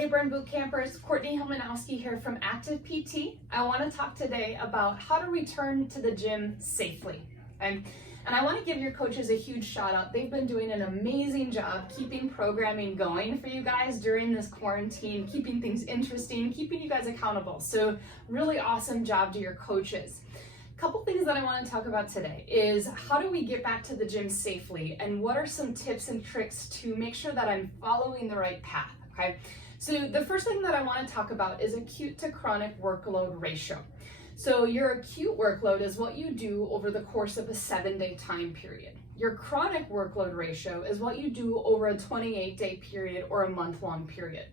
Hey Burn Boot Campers, Courtney Hilmanowski here from Active PT. I want to talk today about how to return to the gym safely. And I want to give your coaches a huge shout out. They've been doing an amazing job keeping programming going for you guys during this quarantine, keeping things interesting, keeping you guys accountable. So really awesome job to your coaches. Couple things that I want to talk about today is how do we get back to the gym safely and what are some tips and tricks to make sure that I'm following the right path, okay? So the first thing that I want to talk about is acute to chronic workload ratio. So your acute workload is what you do over the course of a 7-day time period. Your chronic workload ratio is what you do over a 28-day period or a month-long period.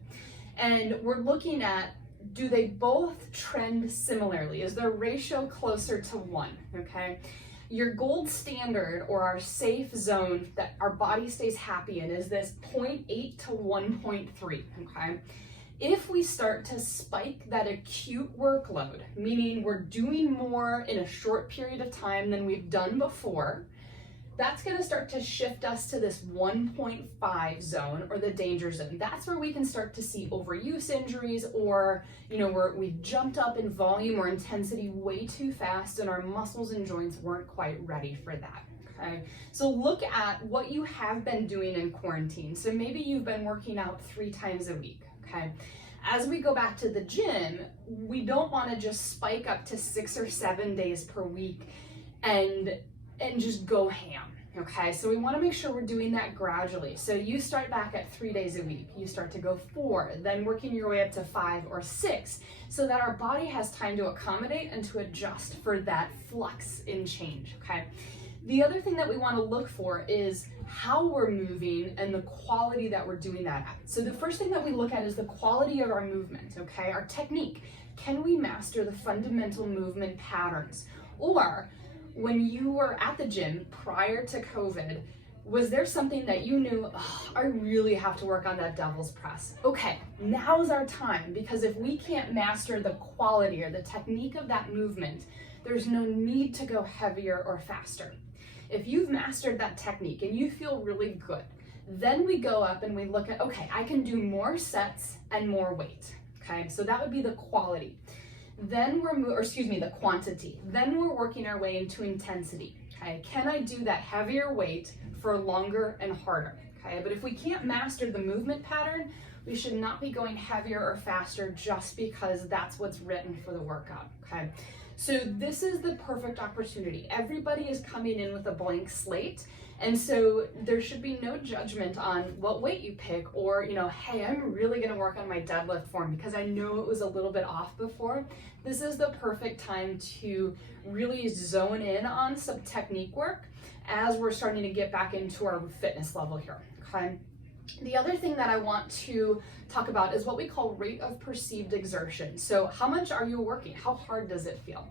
And we're looking at, do they both trend similarly? Is their ratio closer to 1, okay? Your gold standard or our safe zone that our body stays happy in is this 0.8 to 1.3, okay? If we start to spike that acute workload, meaning we're doing more in a short period of time than we've done before, that's going to start to shift us to this 1.5 zone or the danger zone. That's where we can start to see overuse injuries or, we've jumped up in volume or intensity way too fast and our muscles and joints weren't quite ready for that. Okay, so look at what you have been doing in quarantine. So maybe you've been working out 3 times a week. Okay, as we go back to the gym, we don't want to just spike up to 6 or 7 days per week and just go ham, okay? So we want to make sure we're doing that gradually. So you start back at 3 days a week, you start to go 4, then working your way up to 5 or 6, so that our body has time to accommodate and to adjust for that flux in change, okay? The other thing that we want to look for is how we're moving and the quality that we're doing that at. So the first thing that we look at is the quality of our movement, okay? Our technique. Can we master the fundamental movement patterns? Or when you were at the gym prior to COVID, was there something that you knew, I really have to work on that devil's press? Okay, now's our time, because if we can't master the quality or the technique of that movement, there's no need to go heavier or faster. If you've mastered that technique and you feel really good, then we go up and we look at, okay, I can do more sets and more weight, okay? So that would be the quality. Then the quantity. Then we're working our way into intensity, okay? Can I do that heavier weight for longer and harder, okay? But if we can't master the movement pattern, we should not be going heavier or faster just because that's what's written for the workout, okay? So this is the perfect opportunity. Everybody is coming in with a blank slate, and so there should be no judgment on what weight you pick or, hey, I'm really gonna work on my deadlift form because I know it was a little bit off before. This is the perfect time to really zone in on some technique work as we're starting to get back into our fitness level here, okay? The other thing that I want to talk about is what we call rate of perceived exertion. So how much are you working? How hard does it feel?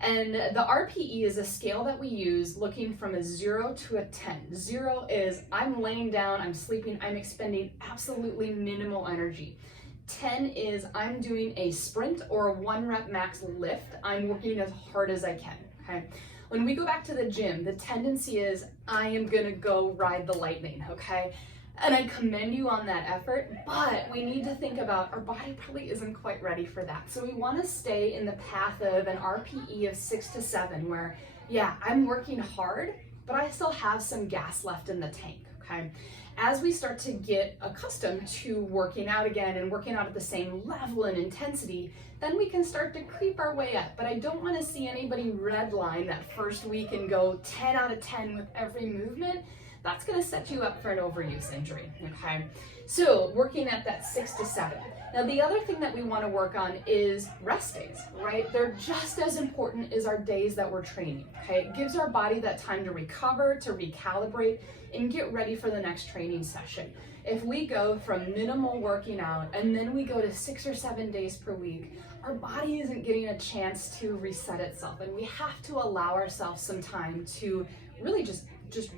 And the RPE is a scale that we use looking from a 0 to a 10. 0 is I'm laying down, I'm sleeping, I'm expending absolutely minimal energy. 10 is I'm doing a sprint or a 1 rep max lift. I'm working as hard as I can, okay? When we go back to the gym, the tendency is I am gonna go ride the lightning, okay? And I commend you on that effort, but we need to think about our body probably isn't quite ready for that. So we want to stay in the path of an RPE of 6 to 7 where, yeah, I'm working hard, but I still have some gas left in the tank, okay? As we start to get accustomed to working out again and working out at the same level and intensity, then we can start to creep our way up. But I don't want to see anybody redline that first week and go 10 out of 10 with every movement. That's going to set you up for an overuse injury, okay? So working at that 6 to 7. Now the other thing that we want to work on is rest days, right? They're just as important as our days that we're training, okay? It gives our body that time to recover, to recalibrate, and get ready for the next training session. If we go from minimal working out and then we go to 6 or 7 days per week, our body isn't getting a chance to reset itself, and we have to allow ourselves some time to really just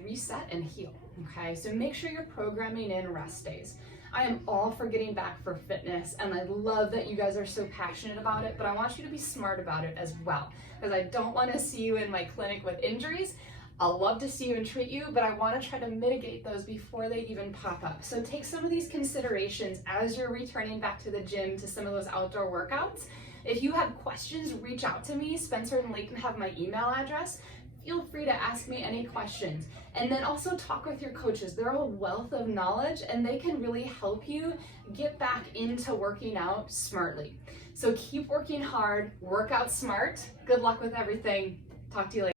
reset and heal, okay? So make sure you're programming in rest days. I am all for getting back for fitness, and I love that you guys are so passionate about it, but I want you to be smart about it as well, because I don't want to see you in my clinic with injuries. I'll love to see you and treat you, but I want to try to mitigate those before they even pop up. So take some of these considerations as you're returning back to the gym, to some of those outdoor workouts. If you have questions, reach out to me. Spencer and Layton have my email address. Feel free to ask me any questions. And then also talk with your coaches. They're a wealth of knowledge and they can really help you get back into working out smartly. So keep working hard, work out smart. Good luck with everything. Talk to you later.